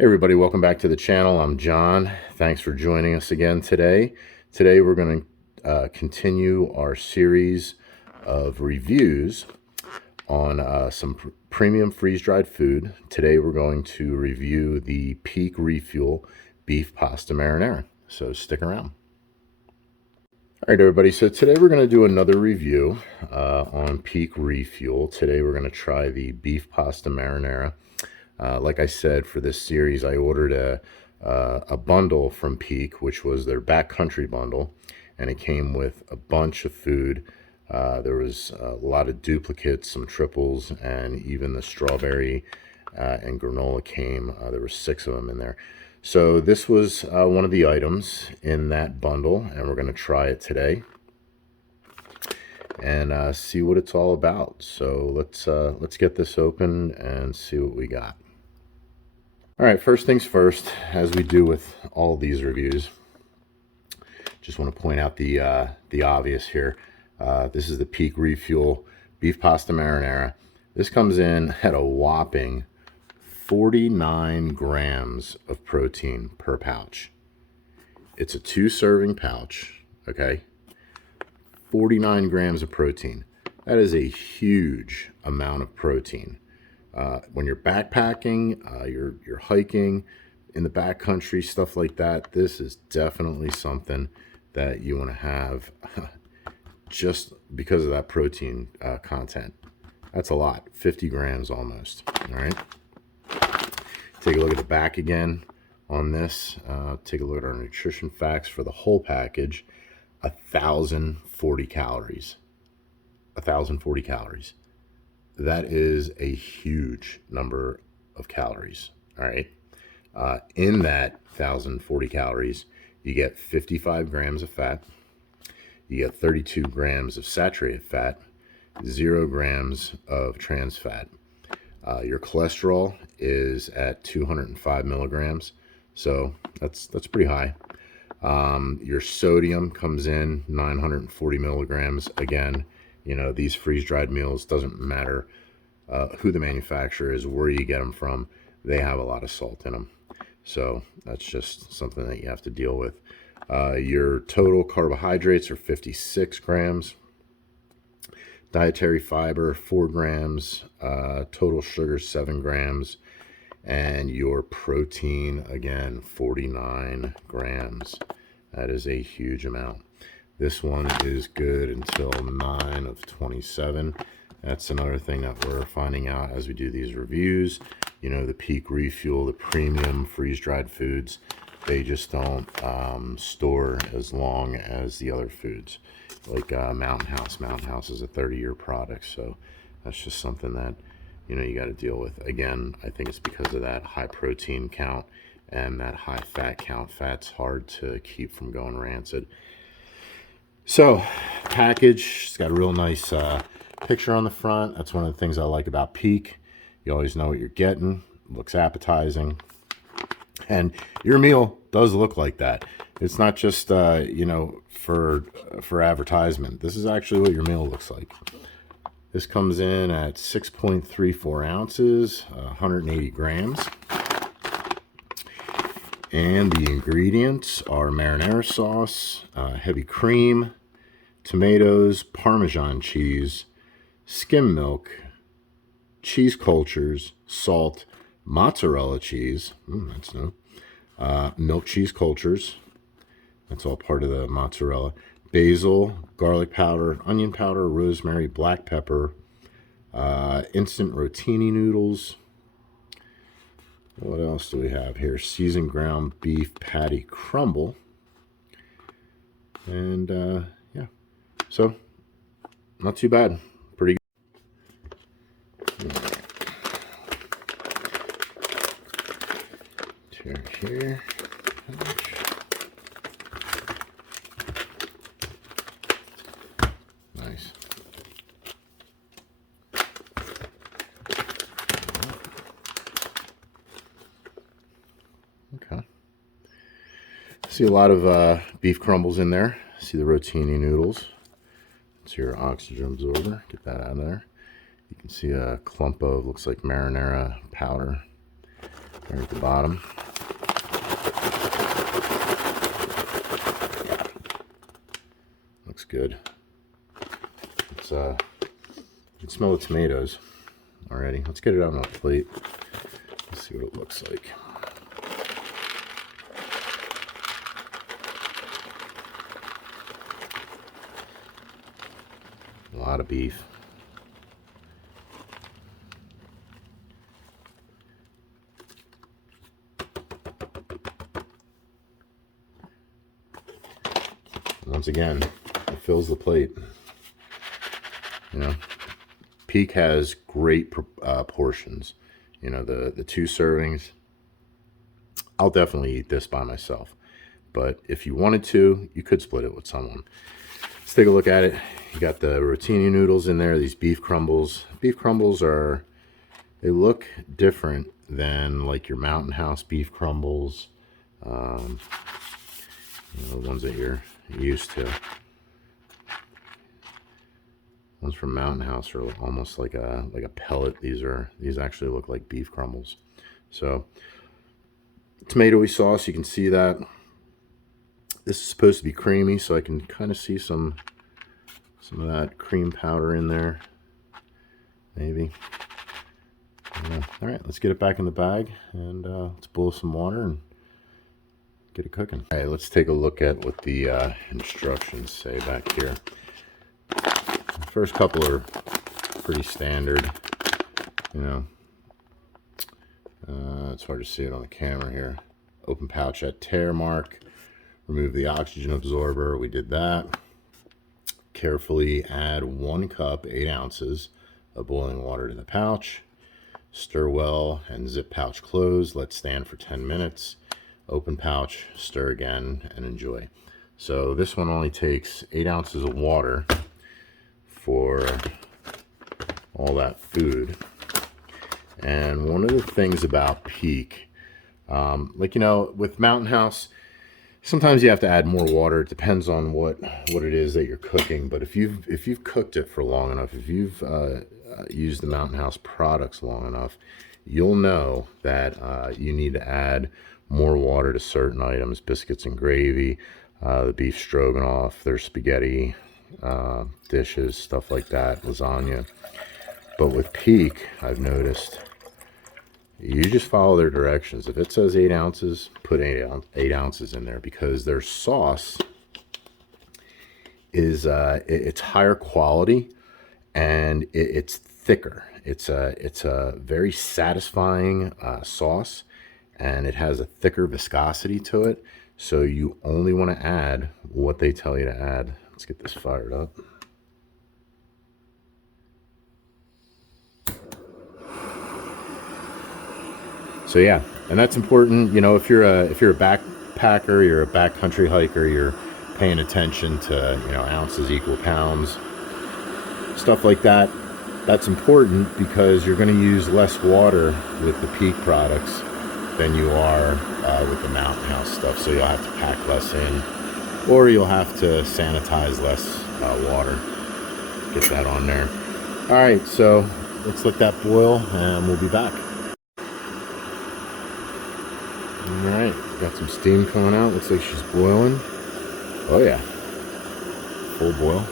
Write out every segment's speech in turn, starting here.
Hey everybody, welcome back to the channel. I'm John. Thanks for joining us again today. Today we're going to continue our series of reviews on some premium freeze-dried food. Today we're going to review the Peak Refuel beef pasta marinara. So stick around. All right, everybody. So today we're going to do another review on Peak Refuel. Today we're going to try the beef pasta marinara. Like I said, for this series, I ordered a bundle from Peak, which was their backcountry bundle, and it came with a bunch of food. There was a lot of duplicates, some triples, and even the strawberry and granola came. There were 6 of them in there. So this was one of the items in that bundle, and we're going to try it today and see what it's all about. So let's get this open and see what we got. All right, first things first, as we do with all of these reviews, just want to point out the obvious here. This is the Peak Refuel beef pasta marinara. This comes in at a whopping 49 grams of protein per pouch. It's a 2-serving pouch, okay? 49 grams of protein. That is a huge amount of protein. When you're backpacking, you're hiking in the backcountry, stuff like that, this is definitely something that you want to have just because of that protein content. That's a lot, 50 grams almost. All right. Take a look at the back again on this. Take a look at our nutrition facts for the whole package. 1,040 calories. 1,040 calories. That is a huge number of calories. All right. In that 1,040 calories, you get 55 grams of fat. You get 32 grams of saturated fat, 0 grams of trans fat. Your cholesterol is at 205 milligrams, so that's pretty high. Your sodium comes in 940 milligrams. Again, you know, these freeze-dried meals, doesn't matter who the manufacturer is, where you get them from, they have a lot of salt in them. So that's just something that you have to deal with. Your total carbohydrates are 56 grams. Dietary fiber, 4 grams. Total sugar, 7 grams. And your protein, again, 49 grams. That is a huge amount. This one is good until 9 of 27. That's another thing that we're finding out as we do these reviews. You know, the Peak Refuel, the premium freeze-dried foods, they just don't store as long as the other foods. Like Mountain House. Mountain House is a 30-year product, so that's just something that, you know, you got to deal with. Again, I think it's because of that high protein count and that high fat count. Fat's hard to keep from going rancid. So, package, it's got a real nice picture on the front. That's one of the things I like about Peak. You always know what you're getting. It looks appetizing. And your meal does look like that. It's not just, you know, for advertisement. This is actually what your meal looks like. This comes in at 6.34 ounces, 180 grams. And the ingredients are marinara sauce, heavy cream, tomatoes, Parmesan cheese, skim milk, cheese cultures, salt, mozzarella cheese, that's new, milk cheese cultures, that's all part of the mozzarella, basil, garlic powder, onion powder, rosemary, black pepper, instant rotini noodles. What else do we have here? Seasoned ground beef patty crumble. And yeah, so not too bad. Pretty good. Here. Nice. Okay. See a lot of beef crumbles in there. See the rotini noodles. It's your oxygen absorber. Get that out of there. You can see a clump of, looks like marinara powder. There at the bottom. Yeah. Looks good. It's you can smell the tomatoes already. Let's get it out on a plate. Let's see what it looks like. A lot of beef. Once again, it fills the plate. You know, Peak has great portions. You know, the 2 servings. I'll definitely eat this by myself. But if you wanted to, you could split it with someone. Let's take a look at it. You got the rotini noodles in there, these beef crumbles. Beef crumbles they look different than like your Mountain House beef crumbles. You know, the ones that you're used to. Ones from Mountain House are almost like a pellet. These actually look like beef crumbles. So tomatoey sauce, you can see that. This is supposed to be creamy, so I can kind of see some of that cream powder in there. Maybe. All right, let's get it back in the bag, and let's boil some water and get it cooking. All right, let's take a look at what the instructions say back here. The first couple are pretty standard, you know. It's hard to see it on the camera here. Open pouch at tear mark. Remove the oxygen absorber. We did that. Carefully add 1 cup, 8 ounces of boiling water to the pouch. Stir well and zip pouch closed. Let stand for 10 minutes. Open pouch, stir again, and enjoy. So this one only takes 8 ounces of water for all that food. And one of the things about Peak, like, you know, with Mountain House, sometimes you have to add more water. It depends on what it is that you're cooking. But if you've cooked it for long enough, if you've used the Mountain House products long enough, you'll know that you need to add more water to certain items, biscuits and gravy, the beef stroganoff, their spaghetti dishes, stuff like that, lasagna. But with Peak, I've noticed, you just follow their directions. If it says 8 ounces, put 8 ounces in there, because their sauce is it's higher quality, and it's thicker. It's a very satisfying sauce, and it has a thicker viscosity to it. So you only want to add what they tell you to add. Let's get this fired up. So yeah, and that's important. You know, if you're a backpacker, you're a backcountry hiker, you're paying attention to, you know, ounces equal pounds, stuff like that. That's important because you're going to use less water with the Peak products than you are with the Mountain House stuff. So you'll have to pack less in, or you'll have to sanitize less water. Get that on there. All right, so let's let that boil, and we'll be back. All right, got some steam coming out. Looks like she's boiling. Oh yeah, full boil.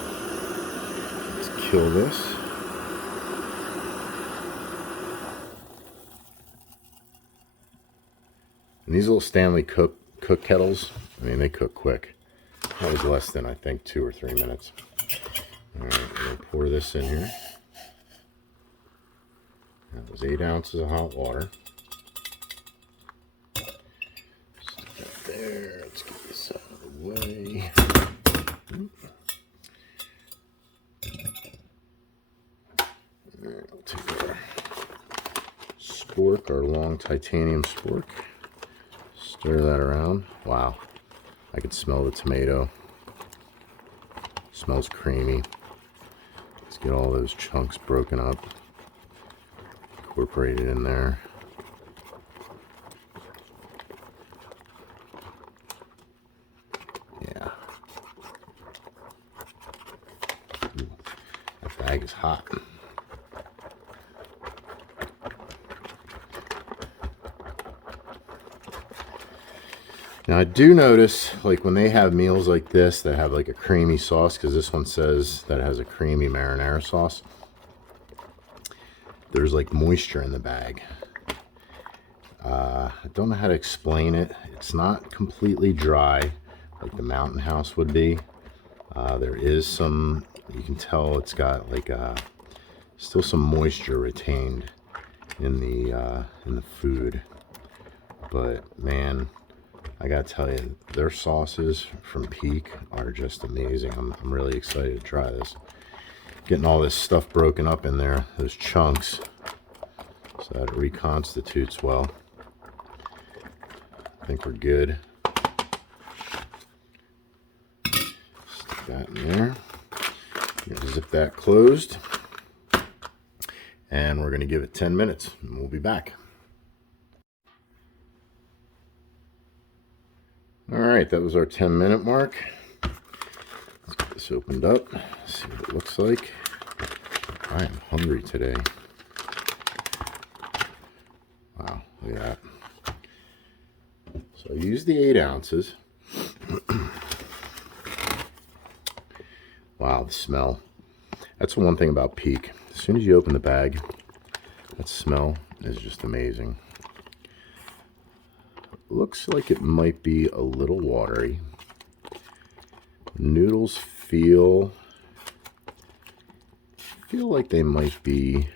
Let's kill this. And these little Stanley cook kettles, I mean, they cook quick. That was less than, I think, 2 or 3 minutes. All right, we'll pour this in here. That was 8 ounces of hot water. Stick that there. Let's get this out of the way. All right, I'll take our spork, our long titanium spork. Stir that around. Wow, I can smell the tomato. Smells creamy. Let's get all those chunks broken up, incorporated in there. Yeah. Ooh, that bag is hot. Now I do notice, like when they have meals like this that have like a creamy sauce, because this one says that it has a creamy marinara sauce, there's like moisture in the bag. I don't know how to explain it. It's not completely dry like the Mountain House would be. There is some, you can tell it's got like still some moisture retained in the food. But man, I gotta tell you, their sauces from Peak are just amazing. I'm really excited to try this. Getting all this stuff broken up in there, those chunks, so that it reconstitutes well. I think we're good. Stick that in there. Zip that closed. And we're going to give it 10 minutes and we'll be back. All right, that was our 10-minute mark. Let's get this opened up, see what it looks like. I am hungry today. Wow, look at that. So I used the 8 ounces. Wow, the smell. That's the one thing about Peak. As soon as you open the bag, that smell is just amazing. Looks like it might be a little watery. Noodles feel like they might be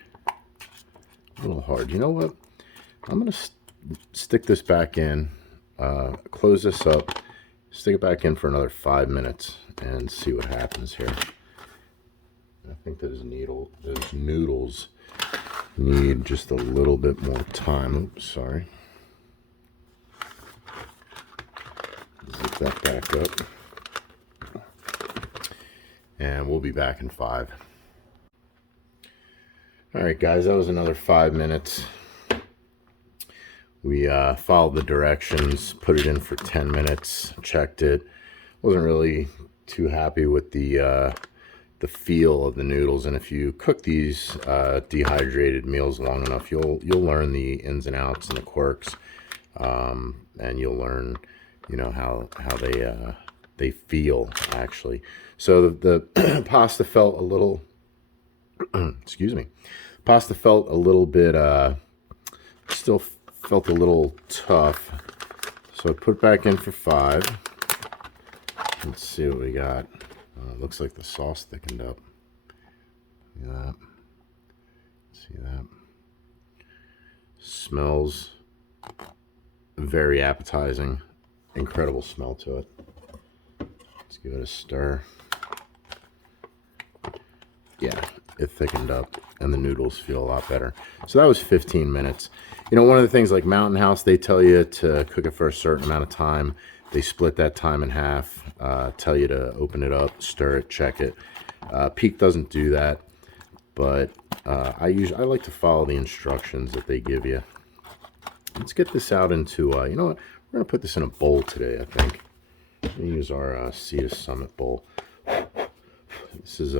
a little hard. You know what? I'm going to stick this back in, close this up, stick it back in for another 5 minutes and see what happens here. I think those noodles need just a little bit more time. Oops, sorry. Zip that back up. And we'll be back in 5. All right, guys, that was another 5 minutes. We followed the directions, put it in for 10 minutes, checked it. Wasn't really too happy with the feel of the noodles. And if you cook these dehydrated meals long enough, you'll learn the ins and outs and the quirks, and you'll learn, you know, how they feel actually. So the pasta felt a little excuse me, pasta felt a little bit still felt a little tough, so I put it back in for 5. Let's see what we got. Looks like the sauce thickened up. See that? See that? Smells very appetizing. Incredible smell to it. Let's give it a stir. Yeah, it thickened up and the noodles feel a lot better. So that was 15 minutes. You know, one of the things like Mountain House, they tell you to cook it for a certain amount of time. They split that time in half, tell you to open it up, stir it, check it. Peak doesn't do that, but I like to follow the instructions that they give you. Let's get this out into, you know what, we're going to put this in a bowl today, I think. We're going to use our Sea to Summit bowl. This is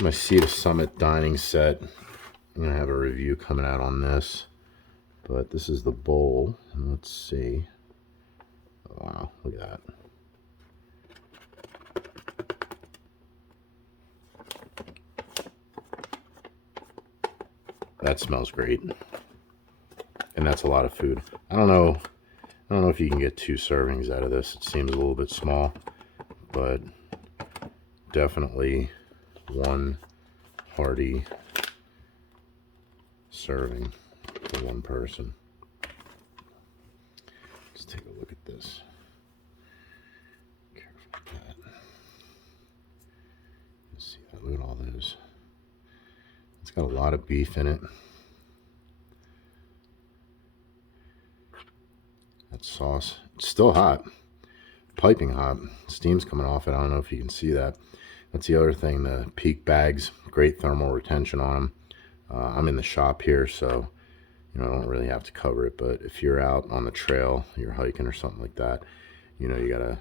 my Sea to Summit dining set. I'm going to have a review coming out on this, but this is the bowl. And let's see. Wow, look at that. That smells great. And that's a lot of food. I don't know if you can get 2 servings out of this. It seems a little bit small, but definitely one hearty serving for one person. Let's take a look at this. Careful with that. Let's see that. Look at all those. It's got a lot of beef in it. That sauce, it's still hot, piping hot. Steam's coming off it. I don't know if you can see that. That's the other thing, the Peak bags, great thermal retention on them. I'm in the shop here, so you know, I don't really have to cover it, but if you're out on the trail, you're hiking or something like that, you know, you gotta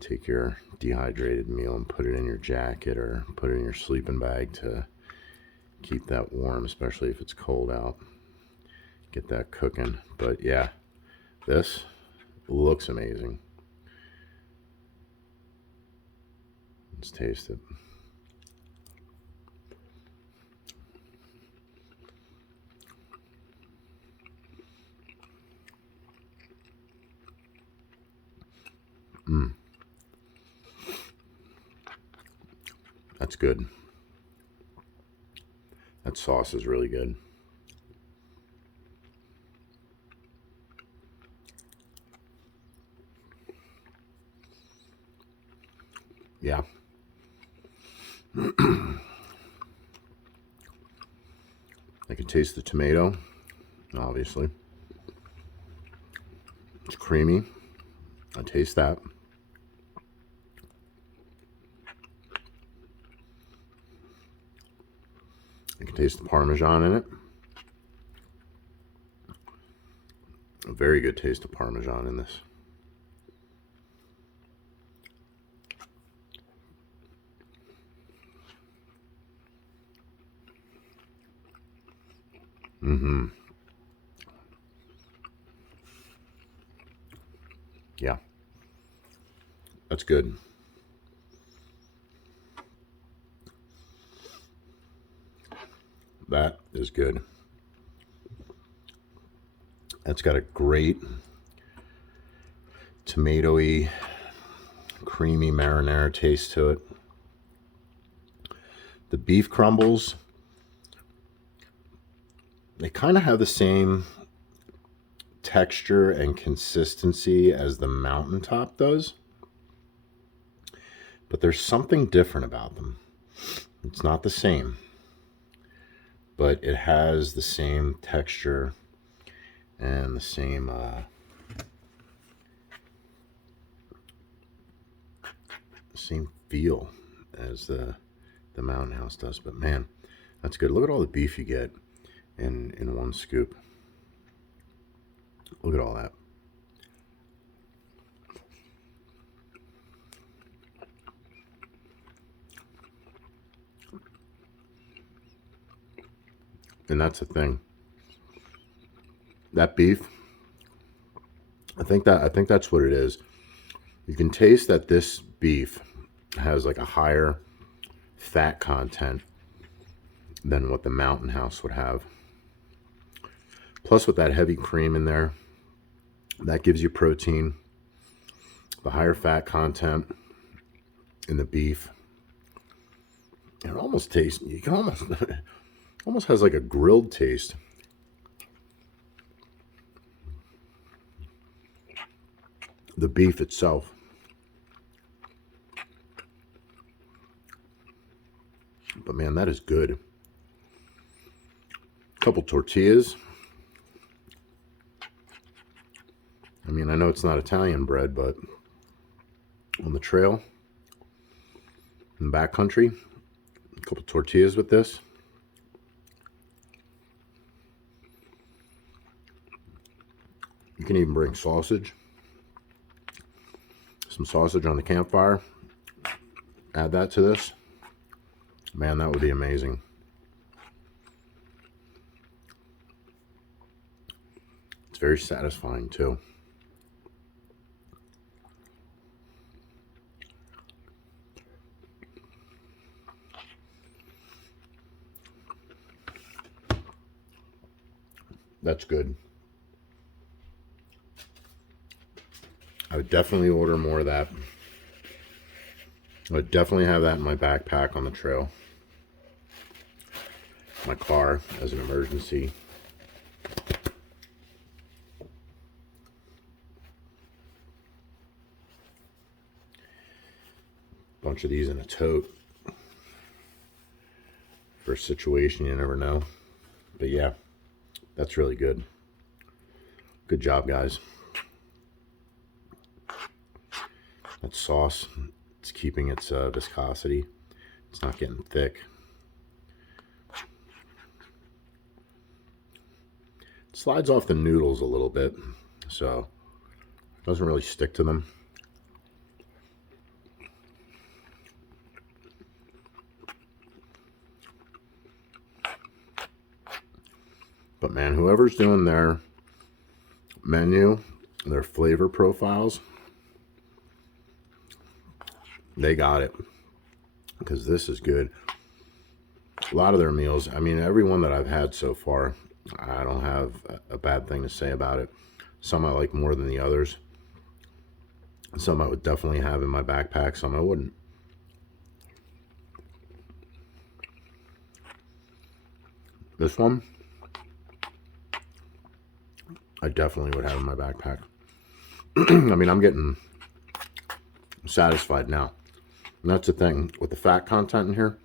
take your dehydrated meal and put it in your jacket or put it in your sleeping bag to keep that warm, especially if it's cold out. Get that cooking. But yeah, This looks amazing. Let's taste it. That's good. That sauce is really good. Yeah. I can taste the tomato, obviously. It's creamy. I taste that. I can taste the Parmesan in it. A very good taste of Parmesan in this. Yeah. That's good. That is good. That's got a great tomatoey, creamy marinara taste to it. The beef crumbles, they kind of have the same texture and consistency as the mountaintop does, but there's something different about them. It's not the same, but it has the same texture and the same feel as the Mountain House does. But man, that's good. Look at all the beef you get in one scoop. Look at all that. And that's the thing. That beef, I think that's what it is. You can taste that this beef has like a higher fat content than what the Mountain House would have. Plus with that heavy cream in there, that gives you protein. The higher fat content in the beef. It almost tastes, you can almost has like a grilled taste. The beef itself. But man, that is good. A couple tortillas. I mean, I know it's not Italian bread, but on the trail, in the backcountry, a couple tortillas with this. You can even bring sausage. Some sausage on the campfire. Add that to this. Man, that would be amazing. It's very satisfying too. That's good. I would definitely order more of that. I would definitely have that in my backpack on the trail. My car as an emergency. Bunch of these in a tote for a situation you never know. But yeah, that's really good. Good job, guys. That sauce, it's keeping its viscosity. It's not getting thick. It slides off the noodles a little bit, so it doesn't really stick to them. But man, whoever's doing their menu their flavor profiles, they got it, because this is good. A lot of their meals, I mean, every one that I've had so far, I don't have a bad thing to say about it. Some I like more than the others. Some I would definitely have in my backpack, some I wouldn't. This one, I definitely would have in my backpack. I mean, I'm getting satisfied now. And that's the thing. With the fat content in here,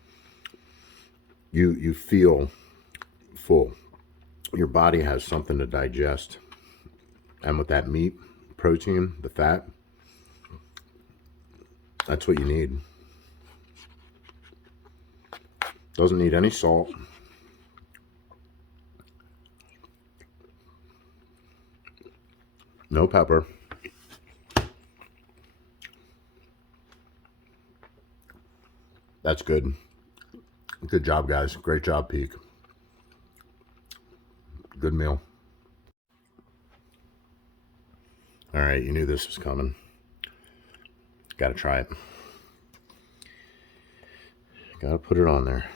you feel full. Your body has something to digest. And with that meat, protein, the fat, that's what you need. Doesn't need any salt. No pepper. That's good. Good job, guys. Great job, Peak. Good meal. All right, you knew this was coming. Got to try it. Got to put it on there.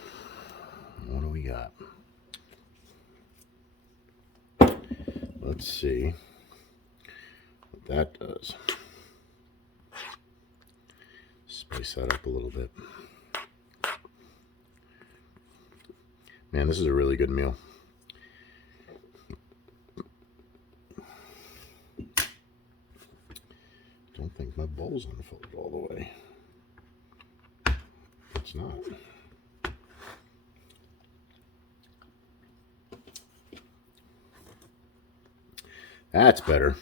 What do we got? Let's see what that does. Spice that up a little bit. Man, this is a really good meal. Don't think my bowl's unfolded all the way. It's not. That's better.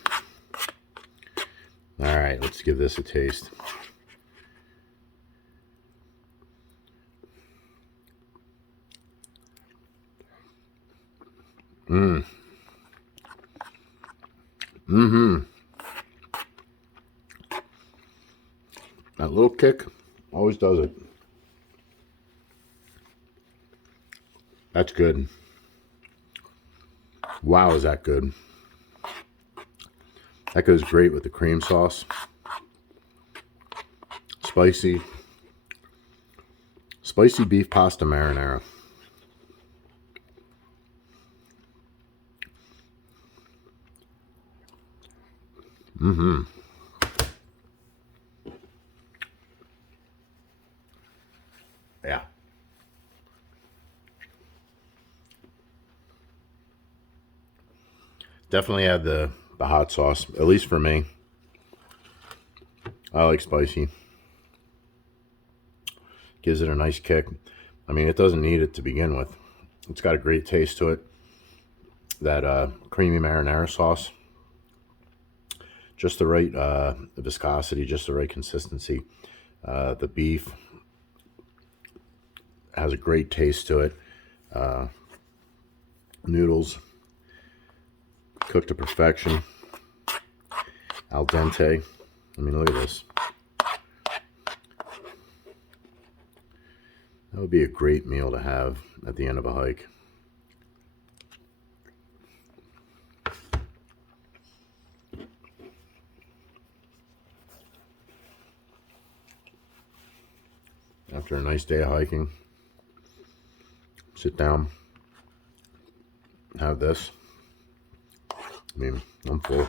All right, let's give this a taste. That little kick always does it. That's good. Wow, is that good. That goes great with the cream sauce. Spicy. Spicy beef pasta marinara. Yeah. Definitely add the hot sauce, at least for me. I like spicy. Gives it a nice kick. I mean, it doesn't need it to begin with. It's got a great taste to it. That creamy marinara sauce. Just the right viscosity, just the right consistency. The beef has a great taste to it. Noodles cooked to perfection. Al dente. I mean, look at this. That would be a great meal to have at the end of a hike. After a nice day of hiking, sit down, have this. I mean, I'm full.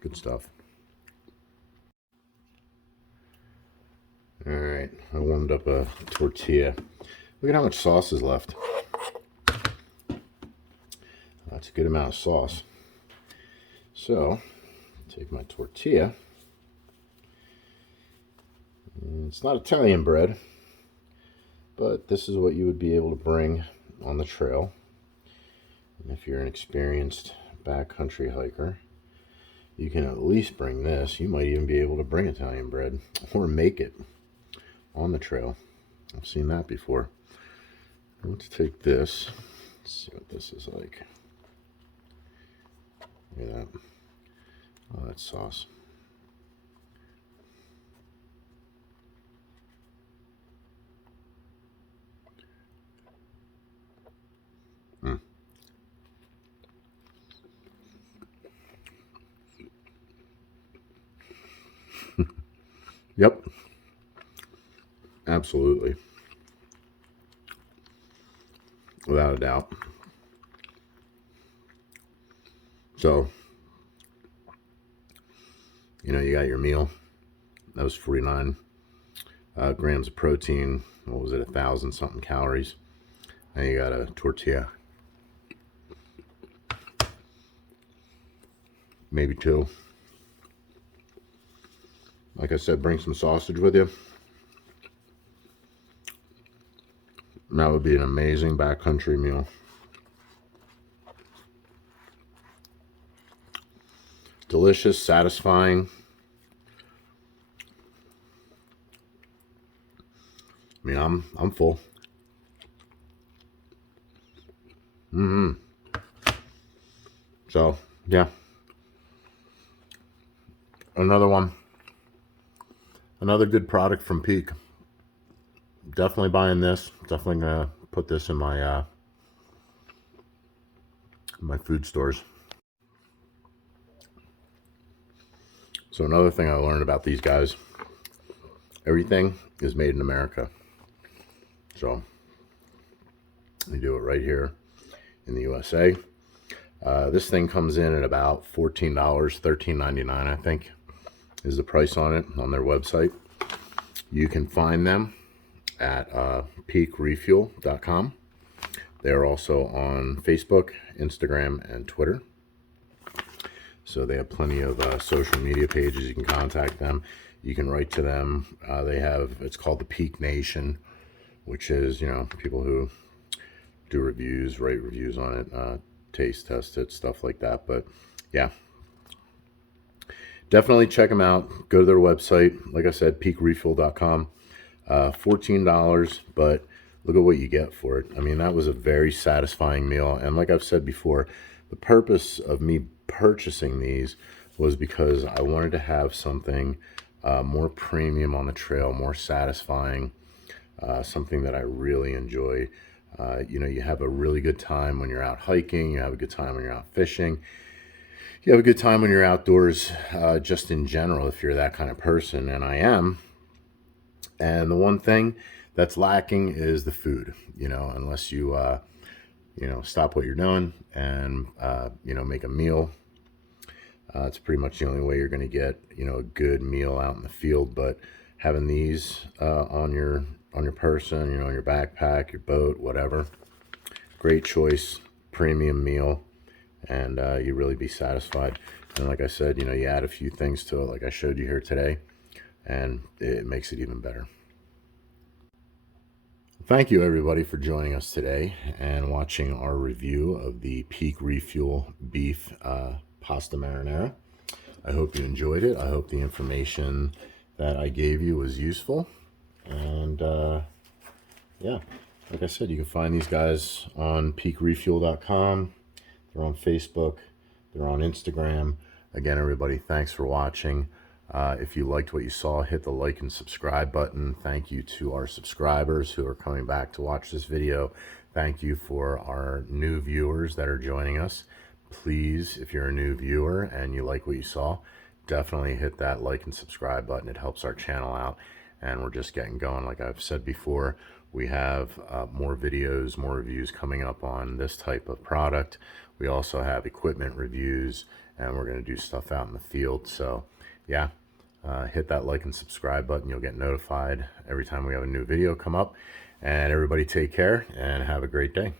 Good stuff. All right, I warmed up a tortilla. Look at how much sauce is left. That's a good amount of sauce. So, take my tortilla. It's not Italian bread, but this is what you would be able to bring on the trail. And if you're an experienced backcountry hiker, you can at least bring this. You might even be able to bring Italian bread or make it on the trail. I've seen that before. Let's take this. Let's see what this is like. Look at that. Oh, that's sauce. Yep. Absolutely. Without a doubt. So, you know, you got your meal. That was 49 grams of protein. What was it? 1,000 something calories. And you got a tortilla. Maybe two. Like I said, bring some sausage with you. And that would be an amazing backcountry meal. Delicious, satisfying. I mean, I'm full. So, yeah. Another one. Another good product from Peak. Definitely buying this. Definitely gonna put this in my food stores. So another thing I learned about these guys, everything is made in America. So they do it right here in the USA. This thing comes in at about $14, $13.99, I think, is the price on it on their website. You can find them at peakrefuel.com. They're also on Facebook, Instagram, and Twitter. So they have plenty of social media pages. You can contact them. You can write to them. They have, it's called the Peak Nation, which is, you know, people who do reviews, write reviews on it, taste test it, stuff like that. But yeah, definitely check them out. Go to their website. Like I said, peakrefuel.com. $14, but look at what you get for it. I mean, that was a very satisfying meal. And like I've said before, the purpose of me purchasing these was because I wanted to have something more premium on the trail, more satisfying, something that I really enjoy. You know, you have a really good time when you're out hiking, you have a good time when you're out fishing, you have a good time when you're outdoors, just in general, if you're that kind of person, and I am. And the one thing that's lacking is the food, you know, unless you, you know, stop what you're doing and, you know, make a meal. It's pretty much the only way you're going to get, you know, a good meal out in the field. But having these on your person, you know, on your backpack, your boat, whatever, great choice, premium meal, and you really be satisfied. And like I said, you know, you add a few things to it, like I showed you here today, and it makes it even better. Thank you everybody for joining us today and watching our review of the Peak Refuel beef pasta marinara. I hope you enjoyed it. I hope the information that I gave you was useful. And yeah, like I said, you can find these guys on peakrefuel.com. They're on Facebook. They're on Instagram. Again, everybody, thanks for watching. If you liked what you saw, hit the like and subscribe button. Thank you to our subscribers who are coming back to watch this video. Thank you for our new viewers that are joining us. Please, if you're a new viewer and you like what you saw, definitely hit that like and subscribe button. It helps our channel out, and we're just getting going. Like I've said before, we have more videos, more reviews coming up on this type of product. We also have equipment reviews, and we're going to do stuff out in the field. So yeah, hit that like and subscribe button. You'll get notified every time we have a new video come up. And everybody take care and have a great day.